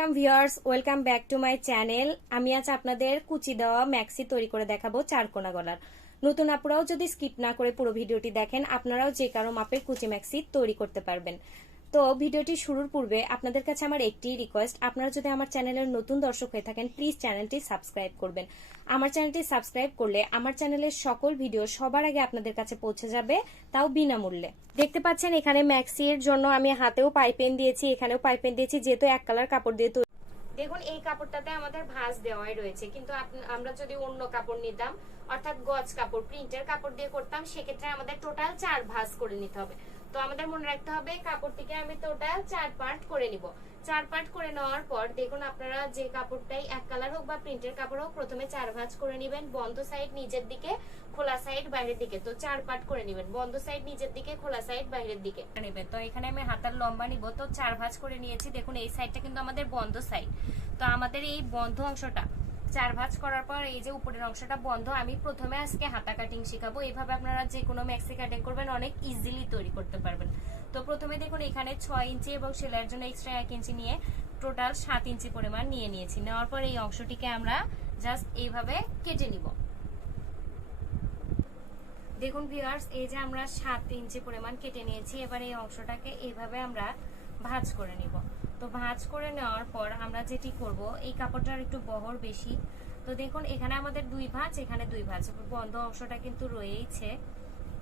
Welcome viewers, welcome back to my channel. আমি আজ আপনাদের কুচি দেওয়া ম্যাক্সি তৈরি করে দেখাবো চারকোনা গলার। নতুন আপুরাও যদি স্কিপ না করে পুরো ভিডিওটি দেখেন, আপনারাও যে কারো মাপের কুচি ম্যাক্সি তৈরি করতে পারবেন। তো ভিডিওটি শুরুর পূর্বে আপনাদের কাছে আমার একটি রিকোয়েস্ট, আপনারা যদি আমার চ্যানেলের নতুন দর্শক হয়ে থাকেন প্লিজ চ্যানেলটি সাবস্ক্রাইব করবেন। আমার চ্যানেলটি সাবস্ক্রাইব করলে আমার চ্যানেলের সকল ভিডিও সবার আগে আপনাদের কাছে পৌঁছে যাবে, তাও বিনামূল্যে। দেখতে পাচ্ছেন এখানে ম্যাক্সির জন্য আমি হাতেও পাইপেন দিয়েছি, এখানেও পাইপেন দিয়েছি, যেহেতু এক কালার কাপড় দিয়ে তৈরি। দেখুন এই কাপড়টাতে আমাদের ভাঁজ দেওয়াই রয়েছে, কিন্তু আমরা যদি অন্য কাপড় নিতাম, অর্থাৎ গজ কাপড় প্রিন্টের কাপড় দিয়ে করতাম, সেক্ষেত্রে আমাদের টোটাল 4 ভাঁজ করে নিতে হবে। তো আমাদের মনে রাখতে হবে কাপড়টিকে আমি টোটাল 4 পার্ট করে নিব। 4 পার্ট করে নেওয়ার পর দেখুন আপনারা যে কাপড়টাই এক কালার হোক বা প্রিন্টের কাপড় হোক, প্রথমে 4 ভাঁজ করে নেবেন। বন্ধ সাইড নিচের দিকে, খোলা সাইড বাইরের দিকে। তো 4 পার্ট করে নেবেন, বন্ধ সাইড নিচের দিকে, খোলা সাইড বাইরের দিকে নেবেন। তো এখানে আমি হাতার লম্বা নিব, তো 4 ভাঁজ করে নিয়েছি। দেখুন এই সাইডটা কিন্তু আমাদের বন্ধ সাইড। তো আমাদের এই বন্ধ অংশটা 4 ভাঁজ করার পর এই যে উপরের অংশটা বন্ধ, আমি প্রথমে আজকে হাতা কাটিং শেখাবো। এইভাবে আপনারা যে কোনো ম্যাক্সি কাটিং করবেন, অনেক ইজিলি তৈরি করতে পারবেন। তো প্রথমে দেখুন এখানে 6 ইঞ্চি এবং সেলাইয়ের জন্য এক্সট্রা 1 ইঞ্চি নিয়ে টোটাল 7 ইঞ্চি পরিমাণ নিয়ে নিয়েছি। নেওয়ার পর এই অংশটিকে আমরা জাস্ট এইভাবে কেটে নিব। দেখুন ভিউয়ার্স, এই যে আমরা 7 ইঞ্চি পরিমাণ কেটে নিয়েছি। এবার এই অংশটাকে এইভাবে আমরা ভাঁজ করে নিব। তো ভাঁজ করে নেওয়ার পর আমরা যেটি করব, এই কাপড়টার একটু বহর বেশি। তো দেখুন এখানে আমাদের 2 ভাঁজ, এখানে 2 ভাঁজ, বন্ধ অংশটা কিন্তু রয়েইছে।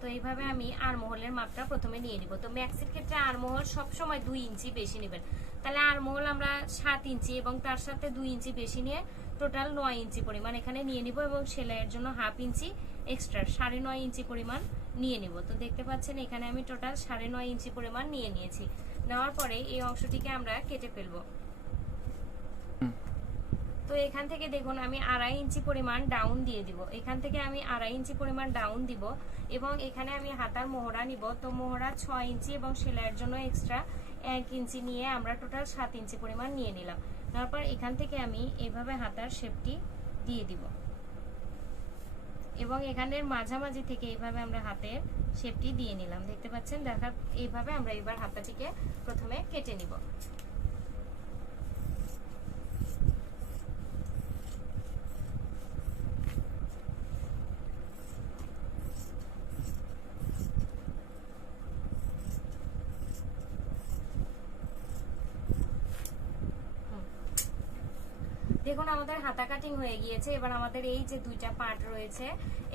তো এইভাবে আমি আরমহলের মাপটা প্রথমে নিয়ে নিব। তো ম্যাক্সির ক্ষেত্রে আরমহল সবসময় 2 ইঞ্চি বেশি নেবেন। তাহলে আরমহল আমরা 7 ইঞ্চি এবং তার সাথে 2 ইঞ্চি বেশি নিয়ে টোটাল 9 ইঞ্চি পরিমাণ এখানে নিয়ে নিব, এবং সেলাইয়ের জন্য হাফ ইঞ্চি এক্সট্রা 9.5 ইঞ্চি পরিমাণ নিয়ে নিব। তো দেখতে পাচ্ছেন এখানে আমি টোটাল 9.5 ইঞ্চি পরিমাণ নিয়ে নিয়েছি। নেওয়ার পরে এই অংশটিকে আমরা কেটে ফেলবো। তো এখান থেকে দেখুন আমি 2.5 ইঞ্চি পরিমাণ ডাউন দিয়ে দিব। এখান থেকে আমি 2.5 ইঞ্চি পরিমাণ ডাউন দিব, এবং এখানে আমি হাতার মোহরা নিব। তো মোহরা 6 ইঞ্চি এবং সেলাইয়ের জন্য এক্সট্রা 1 ইঞ্চি নিয়ে আমরা টোটাল 7 ইঞ্চি পরিমাণ নিয়ে নিলাম। তারপর এখান থেকে আমি এইভাবে হাতার শেপটি দিয়ে দিব, এবং এখানের মাঝামাঝি থেকে এইভাবে আমরা হাতের শেপটি দিয়ে নিলাম। দেখতে পাচ্ছেন, এইভাবে আমরা এবার হাতাটিকে প্রথমে কেটে নিব। দেখুন আমাদের হাতা কাটিং হয়ে গিয়েছে। এবার আমাদের এই যে 2টা পার্ট রয়েছে,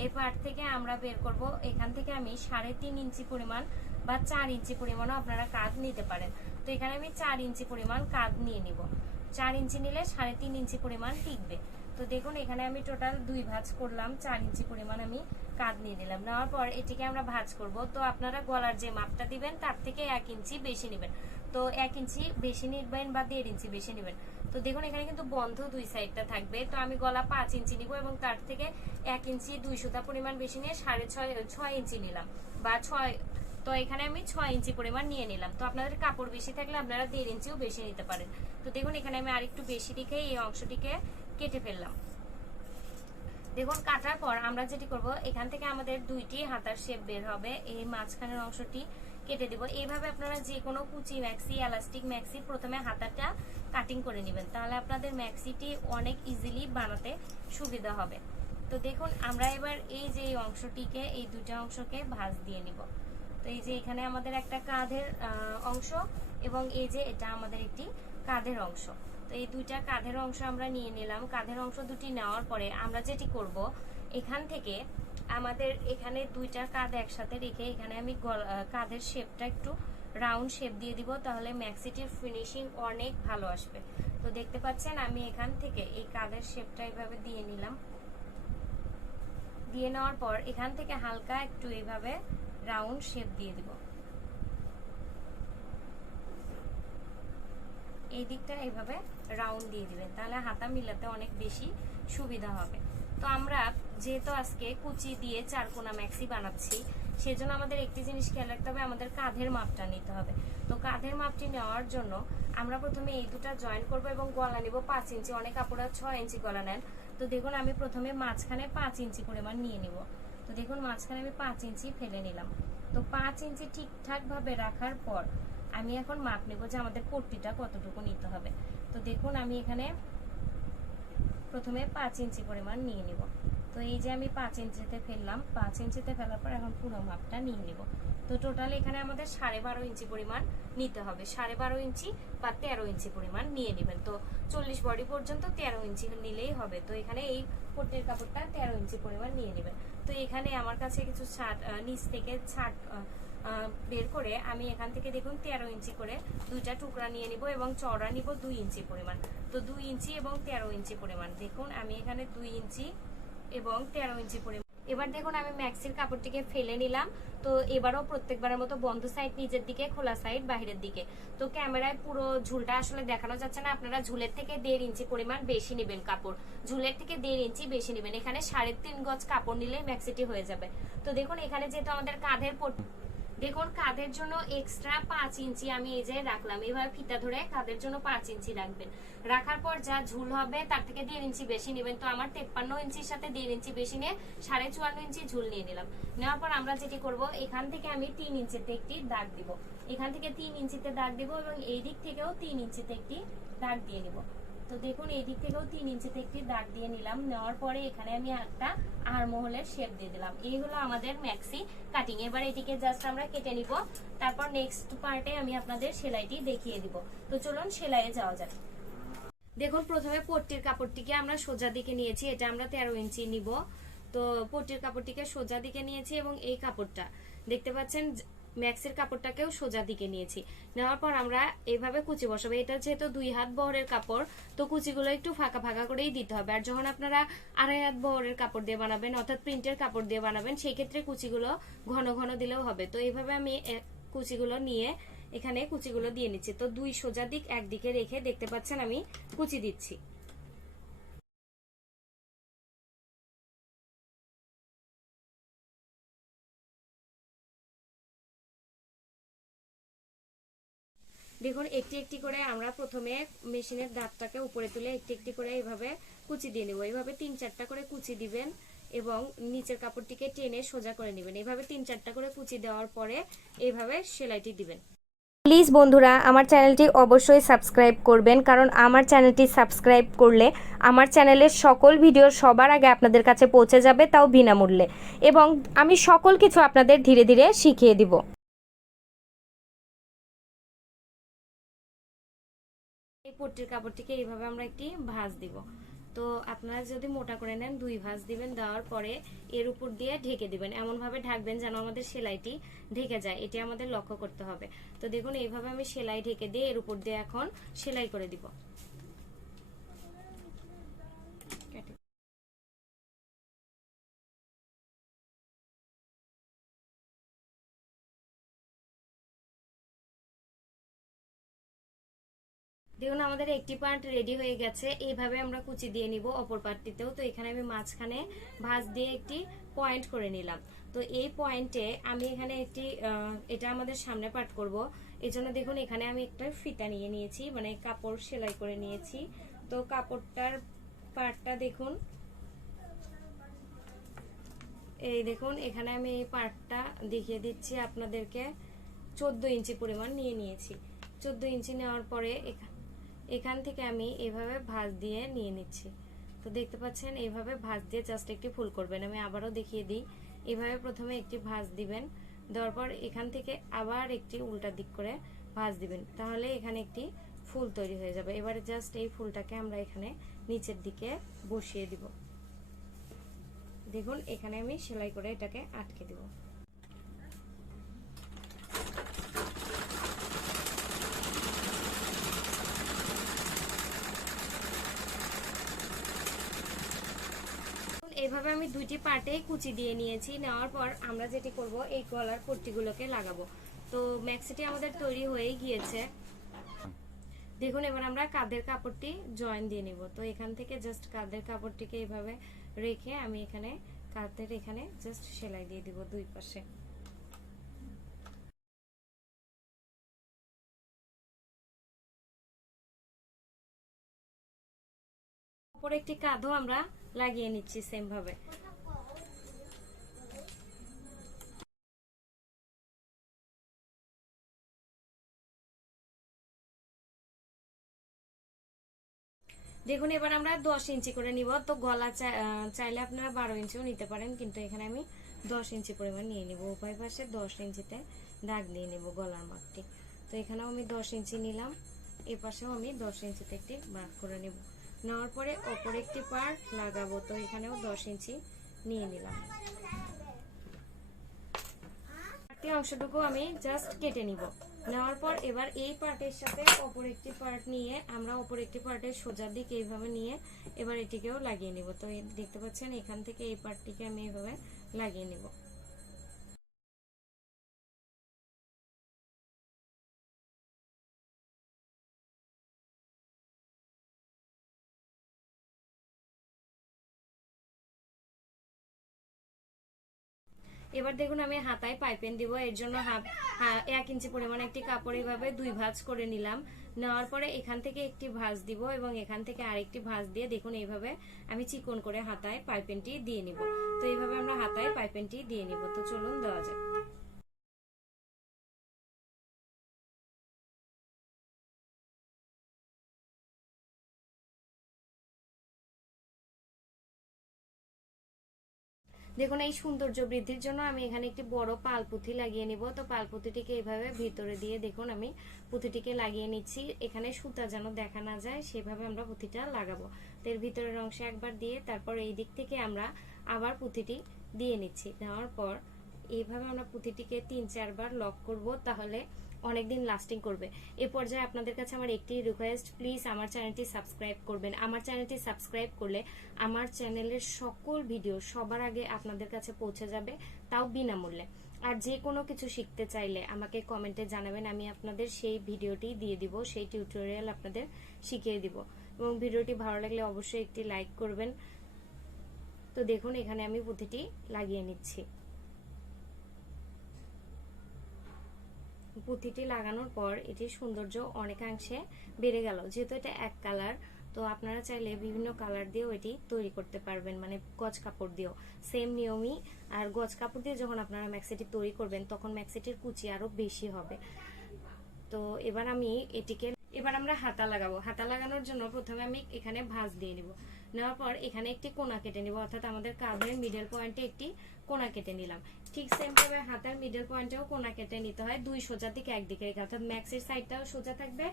এই পার্ট থেকে আমরা বের করব। এখান থেকে আমি 3.5 ইঞ্চি পরিমাণ বা 4 ইঞ্চি পরিমাণও আপনারা কাঁধ নিতে পারেন। তো এখানে আমি 4 ইঞ্চি পরিমাণ কাঁধ নিয়ে নিব। 4 ইঞ্চি নিলে 3.5 ইঞ্চি পরিমাণ টিকবে। তো দেখুন এখানে আমি টোটাল 2 ভাঁজ করলাম, 4 ইঞ্চি পরিমাণ আমি কাঁধ নিয়ে নিলাম। নেওয়ার পর এটিকে আমরা ভাঁজ করব। তো আপনারা গলার যে মাপটা দিবেন তার থেকে 1 ইঞ্চি বেশি নেবেন। তো 1 ইঞ্চি বেশি নিবেন বা 1.5 ইঞ্চি বেশি নেবেন। তো দেখুন এখানে কিন্তু বন্ধ 2 সাইডটা থাকবে। তো আমি গলা 5 ইঞ্চি নিব, এবং তার থেকে 1 ইঞ্চি 2 সুতা পরিমাণ বেশি নিয়ে 6.5 ইঞ্চি নিলাম, বা 6। তো এখানে আমি 6 ইঞ্চি পরিমাণ নিয়ে নিলাম। তো আপনাদের কাপড় বেশি থাকলে আপনারা 1.5 ইঞ্চিও বেশি নিতে পারেন। তো দেখুন এখানে আমি আরেকটু বেশি রেখে এই অংশটিকে কেটে ফেললাম। দেখুন কাটার পর আমরা যেটি করব, এখান থেকে আমাদের 2টি হাতার শেপ বের হবে। এই মাঝখানের অংশটি কেটে দিব। এইভাবে আপনারা যে কোনো কুচি ম্যাক্সি, এলাস্টিক ম্যাক্সি প্রথমে হাতাটা কাটিং করে নেবেন, তাহলে আপনাদের ম্যাক্সিটি অনেক ইজিলি বানাতে সুবিধা হবে। তো দেখুন আমরা এবার এই যে অংশটিকে, এই 2টা অংশকে ভাঁজ দিয়ে নিব। তো এই যে এখানে আমাদের একটা কাঁধের অংশ, এবং এই যে এটা আমাদের একটি কাঁধের অংশ। তো এই 2টা কাঁধের অংশ আমরা নিয়ে নিলাম। কাঁধের অংশ দুটি নেওয়ার পরে আমরা যেটি করব, এখান থেকে আমাদের এখানে 2টা কাঁধ একসাথে রেখে এখানে আমি কাঁধের শেপটা একটু রাউন্ড শেপ দিয়ে দিব, তাহলে ম্যাক্সিটির ফিনিশিং অনেক ভালো আসবে। তো দেখতে পাচ্ছেন আমি এখান থেকে এই কাঁধের শেপটা এইভাবে দিয়ে নিলাম। দিয়ে নেওয়ার পর এখান থেকে হালকা একটু এইভাবে রাউন্ড শেপ দিয়ে দিব। এই দিকটা এইভাবে রাউন্ড দিয়ে দিবেন, তাহলে হাতা মিলাতে অনেক বেশি সুবিধা হবে। তো আমরা যেহেতু আজকে কুচি দিয়ে চারকোনা ম্যাক্সি বানাচ্ছি, সেজন্য আমাদের একটি জিনিস খেয়াল রাখতে হবে, আমাদের কাঁধের মাপটা নিতে হবে। তো কাঁধের মাপটি নেওয়ার জন্য আমরা প্রথমে এই দুটা জয়েন করব, এবং গলা নিব 5 ইঞ্চি। অনেক আপুরা 6 ইঞ্চি গলা নেন। তো দেখুন আমি প্রথমে মাঝখানে 5 ইঞ্চি পরিমাণ নিয়ে নিব। তো দেখুন মাঝখানে আমি 5 ইঞ্চি ফেলে নিলাম। তো 5 ইঞ্চি ঠিকঠাক ভাবে রাখার পর আমি এখন মাপ নেব যে আমাদের পট্টিটা কতটুকু নিতে হবে। তো দেখুন আমি এখানে প্রথমে 5 ইঞ্চি পরিমাণ নিয়ে নিব। তো এই যে আমি 5 ইঞ্চিতে ফেললাম, 5 ইঞ্চিতে ফেলার পর এখন পুরো মাপটা নিয়ে নিব। তো টোটাল এখানে আমাদের 12.5 ইঞ্চি পরিমাণ নিতে হবে। 12.5 ইঞ্চি বা 13 ইঞ্চি পরিমাণ নিয়ে নেবেন। তো 40 বডি পর্যন্ত 13 ইঞ্চি নিলেই হবে। তো এখানে এই পট্টির কাপড়টা 13 ইঞ্চি পরিমাণ নিয়ে নেবেন। তো এখানে আমার কাছে কিছু ছাট নিচ থেকে ছাট বের করে আমি এখান থেকে দেখুন 13 ইঞ্চি করে দুইটা টুকরা নিয়ে নিব এবং চওড়া নিব 2 ইঞ্চি পরিমাণ। তো 2 ইঞ্চি এবং 13 ইঞ্চি পরিমাণ, দেখুন আমি এখানে 2 ইঞ্চি এবং 13 ইঞ্চি পরিমাণ। এবার দেখুন আমি ম্যাক্সির কাপড়টিকে ফেলে নিলাম। তো এবারও প্রত্যেকবারের মতো বন্ধ সাইড নিচের দিকে, খোলা সাইড বাহিরের দিকে। তো ক্যামেরায় পুরো ঝুলটা আসলে দেখানো যাচ্ছে না, আপনারা ঝুলের থেকে 1.5 ইঞ্চি পরিমাণ বেশি নেবেন কাপড়, ঝুলের থেকে 1.5 ইঞ্চি বেশি নেবেন। এখানে 3.5 গজ কাপড় নিলেই ম্যাক্সিটি হয়ে যাবে। তো দেখুন এখানে যেহেতু আমাদের কাঁধের দেখুন কাঁধের জন্য এক্সট্রা 5 ইঞ্চি আমি এই যে রাখলাম। এভাবে ফিতা ধরে কাঁধের জন্য 5 ইঞ্চি রাখবেন। রাখার পর যা ঝুল হবে তার থেকে 1.5 ইঞ্চি বেশি নেবেন। তো আমার 53 ইঞ্চির সাথে 1.5 ইঞ্চি বেশি নিয়ে 54.5 ইঞ্চি ঝুল নিয়ে নিলাম। নেওয়ার পর আমরা যেটি করব, এখান থেকে আমি 3 ইঞ্চিতে একটি দাগ দিব, এখান থেকে 3 ইঞ্চিতে দাগ দিব এবং এই দিক থেকেও 3 ইঞ্চিতে একটি দাগ দিয়ে নিব। তো দেখুন এই দিক থেকেও 3 ইঞ্চিতে একটি দাগ দিয়ে নিলাম। নেওয়ার পরে এখানে আমি একটা আরমহলের শেপ দিয়ে দিলাম। এই হলো আমাদের ম্যাক্সি কাটিং। এবার এটিকে জাস্ট আমরা কেটে নিব। তারপর নেক্সট পার্টে আমি আপনাদের সেলাইটি দেখিয়ে দিব। তো চলুন সেলাইয়ে যাওয়া যাক। দেখুন প্রথমে পট্টির কাপড়টিকে আমরা সোজা দিকে নিয়েছি, এটা আমরা 13 ইঞ্চি নিব। তো পট্টির কাপড়টিকে সোজা দিকে নিয়েছি এবং এই কাপড়টা দেখতে পাচ্ছেন ম্যাক্সের কাপড়টাকেও সোজা দিকে নিয়েছি। নেওয়ার পর আমরা এইভাবে কুচি বসাবো। এটা যেহেতু 2 হাত বহরের কাপড়, তো কুচিগুলো একটু ফাঁকা ফাঁকা করেই দিতে হবে। আর যখন আপনারা 2.5 হাত বহরের কাপড় দিয়ে বানাবেন, অর্থাৎ প্রিন্টের কাপড় দিয়ে বানাবেন, সেই ক্ষেত্রে কুচিগুলো ঘন ঘন দিলেও হবে। তো এইভাবে আমি কুচিগুলো নিয়ে এখানে কুচিগুলো দিয়ে নিচ্ছি। তো 2 সোজা দিক একদিকে রেখে দেখতে পাচ্ছেন আমি কুচি দিচ্ছি। দেখুন একটি একটি করে আমরা প্রথমে মেশিনের দাঁতটাকে উপরে তুলে একটি একটি করে এইভাবে কুচি দিয়ে নেব। এইভাবে 3-4টা করে কুচি দিবেন এবং নিচের কাপড়টিকে টেনে সোজা করে নেবেন। এইভাবে 3-4টা করে কুচি দেওয়ার পরে এইভাবে সেলাইটি দিবেন। প্লিজ বন্ধুরা আমার চ্যানেলটি অবশ্যই সাবস্ক্রাইব করবেন, কারণ আমার চ্যানেলটি সাবস্ক্রাইব করলে আমার চ্যানেলের সকল ভিডিও সবার আগে আপনাদের কাছে পৌঁছে যাবে, তাও বিনামূল্যে, এবং আমি সকল কিছু আপনাদের ধীরে ধীরে শিখিয়ে দিব। এই পট্টির কাপড়টিকে এইভাবে আমরা একটি ভাঁজ দিব। তো আপনারা যদি মোটা করে নেন 2 ভাঁজ দিবেন। দেওয়ার পরে এর উপর দিয়ে ঢেকে দিবেন। এমন ভাবে ঢাকবেন যেন আমাদের সেলাইটি ঢেকে যায়, এটি আমাদের লক্ষ্য করতে হবে। তো দেখুন এইভাবে আমি সেলাই ঢেকে দিয়ে এর উপর দিয়ে এখন সেলাই করে দিব। দেখুন আমাদের একটি পার্ট রেডি হয়ে গেছে। এইভাবে আমরা কুচি দিয়ে নিব অপর পার্টটিতেও। তো এখানে আমি মাঝখানে ভাঁজ দিয়ে একটি পয়েন্ট করে নিলাম। তো এই পয়েন্টে আমি এখানে একটি এটা আমাদের সামনে পার্ট করব, এই জন্য দেখুন এখানে আমি একটা ফিতা নিয়ে নিয়েছি, মানে কাপড় সেলাই করে নিয়েছি। তো কাপড়টার পার্টটা দেখুন, এই দেখুন এখানে আমি এই পার্টটা দেখিয়ে দিচ্ছি আপনাদেরকে। 14 ইঞ্চি পরিমাণ নিয়ে নিয়েছি। 14 ইঞ্চি নেওয়ার পরে এখান থেকে আমি এভাবে ভাঁজ দিয়ে নিয়ে নিচ্ছি। তো দেখতে পাচ্ছেন এইভাবে ভাঁজ দিয়ে জাস্ট একটি ফুল করবেন। আমি আবারও দেখিয়ে দিই। এভাবে প্রথমে একটি ভাঁজ দিবেন, দেওয়ার পর এখান থেকে আবার একটি উল্টা দিক করে ভাঁজ দিবেন, তাহলে এখানে একটি ফুল তৈরি হয়ে যাবে। এবারে জাস্ট এই ফুলটাকে আমরা এখানে নিচের দিকে বসিয়ে দিব। দেখুন এখানে আমি সেলাই করে এটাকে আটকে দিব। এইভাবে আমি দুইটি পার্টে কুচি দিয়ে নিয়েছি। নেওয়ার পর আমরা যেটি করব, এই গলার পট্টিগুলোকে লাগাবো। তো ম্যাক্সিটি আমাদের তৈরি হয়ে গিয়েছে। দেখুন এবার আমরা কাঁধের কাপড়টি জয়েন দিয়ে নিব। তো এখান থেকে জাস্ট কাঁধের কাপড়টিকে এইভাবে রেখে আমি এখানে কাঁধের এখানে জাস্ট সেলাই দিয়ে দিব 2 পাশে। উপরে একটি কাঁধও আমরা লাগিয়ে নিচ্ছি সেম ভাবে। দেখুন এবার আমরা 10 ইঞ্চি করে নিব। তো গলা চাইলে আপনারা 12 ইঞ্চিও নিতে পারেন, কিন্তু এখানে আমি 10 ইঞ্চি পরিমাণ নিয়ে নিব। উভয় পাশে 10 ইঞ্চিতে দাগ দিয়ে নিব গলার মাপটি। তো এখানেও আমি 10 ইঞ্চি নিলাম, এই পাশেও আমি 10 ইঞ্চিতে একটি মার্ক করে নেব। নেওয়ার পরে অপর একটি পার্ট লাগাবো। তো এখানেও 10 ইঞ্চি নিয়ে নিলাম। অংশটুকু আমি জাস্ট কেটে নিব। নেওয়ার পর এবার এই পার্টের সাথে অপর একটি পার্ট নিয়ে আমরা অপর একটি পার্টের সোজা দিক এইভাবে নিয়ে এবার এটিকেও লাগিয়ে নিব। তো দেখতে পাচ্ছেন এখান থেকে এই পার্টটিকে আমি এইভাবে লাগিয়ে নিব। এবার দেখুন আমি হাতায় পাইপিং দিব। এর জন্য 1 ইঞ্চি পরিমাণ একটি কাপড় এইভাবে 2 ভাঁজ করে নিলাম। নেওয়ার পরে এখান থেকে একটি ভাঁজ দিব এবং এখান থেকে আরেকটি ভাঁজ দিয়ে দেখুন এইভাবে আমি চিকন করে হাতায় পাইপিংটি দিয়ে নিব। তো এইভাবে আমরা হাতায় পাইপিংটি দিয়ে নিব। তো চলুন দেওয়া যাক। দেখুন এই সৌন্দর্য বৃদ্ধির জন্য আমি এখানে একটি বড় পাল পুঁথি লাগিয়ে নিব। তো পাল পুঁথিটিকে এইভাবে ভিতরে দিয়ে দেখুন আমি পুঁথিটিকে লাগিয়ে নিচ্ছি। এখানে সুতা যেন দেখা না যায় সেভাবে আমরা পুঁথিটা লাগাবো। তো এর ভিতরের অংশে একবার দিয়ে তারপর এই দিক থেকে আমরা আবার পুঁথিটি দিয়ে নিচ্ছি। নেওয়ার পর এইভাবে আমরা পুঁথিটিকে 3-4 বার লক করব, তাহলে অনেকদিন লাস্টিং করবে। এ পর্যায়ে আপনাদের কাছে আমার একটি রিকোয়েস্ট, প্লিজ আমার চ্যানেলটি সাবস্ক্রাইব করবেন। আমার চ্যানেলটি সাবস্ক্রাইব করলে আমার চ্যানেলের সকল ভিডিও সবার আগে আপনাদের কাছে পৌঁছে যাবে, তাও বিনামূল্যে। আর যে কোনো কিছু শিখতে চাইলে আমাকে কমেন্টে জানাবেন, আমি আপনাদের সেই ভিডিওটি দিয়ে দিব, সেই টিউটোরিয়াল আপনাদের শিখিয়ে দিব। এবং ভিডিওটি ভালো লাগলে অবশ্যই একটি লাইক করবেন। তো দেখুন এখানে আমি পুঁথিটি লাগিয়ে নিচ্ছি। পুঁথিটি লাগানোর পর এটির সৌন্দর্য অনেকাংশে বেড়ে গেল। যেহেতু এটা এক কালার, তো আপনারা চাইলে বিভিন্ন কালার দিয়েও এটি তৈরি করতে পারবেন, মানে গজ কাপড় দিয়েও সেম নিয়মই। আর গজ কাপড় দিয়ে যখন আপনারা ম্যাক্সিটি তৈরি করবেন তখন ম্যাক্সিটির কুচি আরো বেশি হবে। তো এবার আমি এটিকে এবার আমরা হাতা লাগাবো। হাতা লাগানোর জন্য প্রথমে আমি এখানে ভাঁজ দিয়ে নিব। নেওয়ার পর এখানে একটি কোনা কেটে নিব, অর্থাৎ আমাদের কাঁধের মিডল পয়েন্টে একটি কোনা কেটে নিলাম। ঠিক সেম ভাবে হাতার মিডল পয়েন্টেও কোনা কেটে নিতে হয়, 2 সোজা দিক একদিকে রেখে, অর্থাৎ ম্যাক্সির সাইডটাও সোজা থাকবে,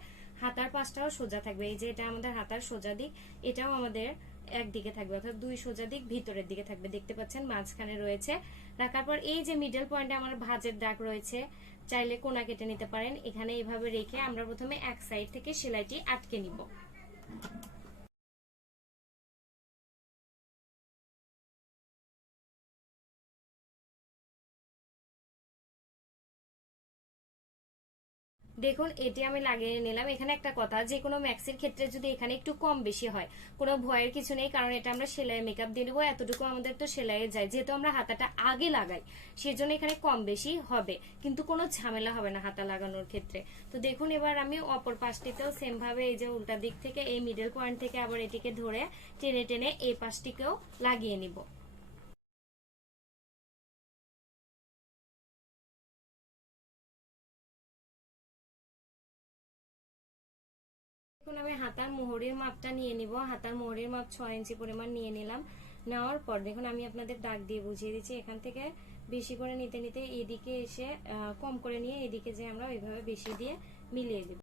হাতার পাশটাও সোজা থাকবে। এই যে এটা আমাদের হাতার সোজা দিক, এটাও আমাদের একদিকে থাকবে, অর্থাৎ 2 সোজা দিক ভিতরের দিকে থাকবে। দেখতে পাচ্ছেন মাঝখানে রয়েছে। রাখার পর এই যে মিডল পয়েন্টে আমার ভাঁজের দাগ রয়েছে, চাইলে কোনা কেটে নিতে পারেন। এখানে এইভাবে রেখে আমরা প্রথমে এক সাইড থেকে সেলাইটি আটকে নিব। দেখুন এটি আমি লাগিয়ে নিলাম। এখানে একটা কথা, যে কোনো ম্যাক্সির ক্ষেত্রে যদি এখানে একটু কম বেশি হয় কোনো ভয়ের কিছু নেই, কারণ এটা আমরা সেলাই মেকআপ দিয়ে নেবো, এতটুকু আমাদের তো সেলাইয়ে যায়। যেহেতু আমরা হাতাটা আগে লাগাই সেজন্য এখানে কম বেশি হবে, কিন্তু কোনো ঝামেলা হবে না হাতা লাগানোর ক্ষেত্রে। তো দেখুন এবার আমি অপর পাশটিতেও সেম ভাবে এই যে উল্টা দিক থেকে এই মিডল পয়েন্ট থেকে আবার এটিকে ধরে টেনে টেনে এই পাশটিকেও লাগিয়ে নিব। এখন আমি হাতার মোহরের মাপটা নিয়ে নিব। হাতার মোহরের মাপ 6 ইঞ্চি পরিমাণ নিয়ে নিলাম। নেওয়ার পর দেখুন আমি আপনাদের দাগ দিয়ে বুঝিয়ে দিচ্ছি। এখান থেকে বেশি করে নিতে নিতে এদিকে এসে কম করে নিয়ে এদিকে যে আমরা ওইভাবে বেশি দিয়ে মিলিয়ে দেব।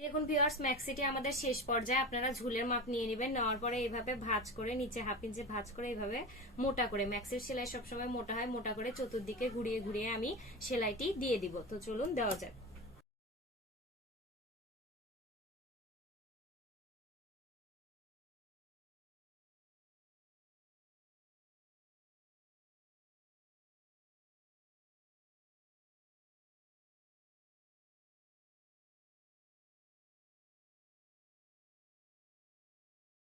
দেখুন ভিউয়ার্স, ম্যাক্সিটি আমাদের শেষ পর্যায়ে। আপনারা ঝুলের মাপ নিয়ে নেবেন। নেওয়ার পরে এইভাবে ভাঁজ করে নিচে 1/2 ইঞ্চি ভাঁজ করে এইভাবে মোটা করে, ম্যাক্সির সেলাই সবসময় মোটা হয়, মোটা করে চতুর্দিকে ঘুরিয়ে ঘুরিয়ে আমি সেলাইটি দিয়ে দিব। তো চলুন দেওয়া যাক।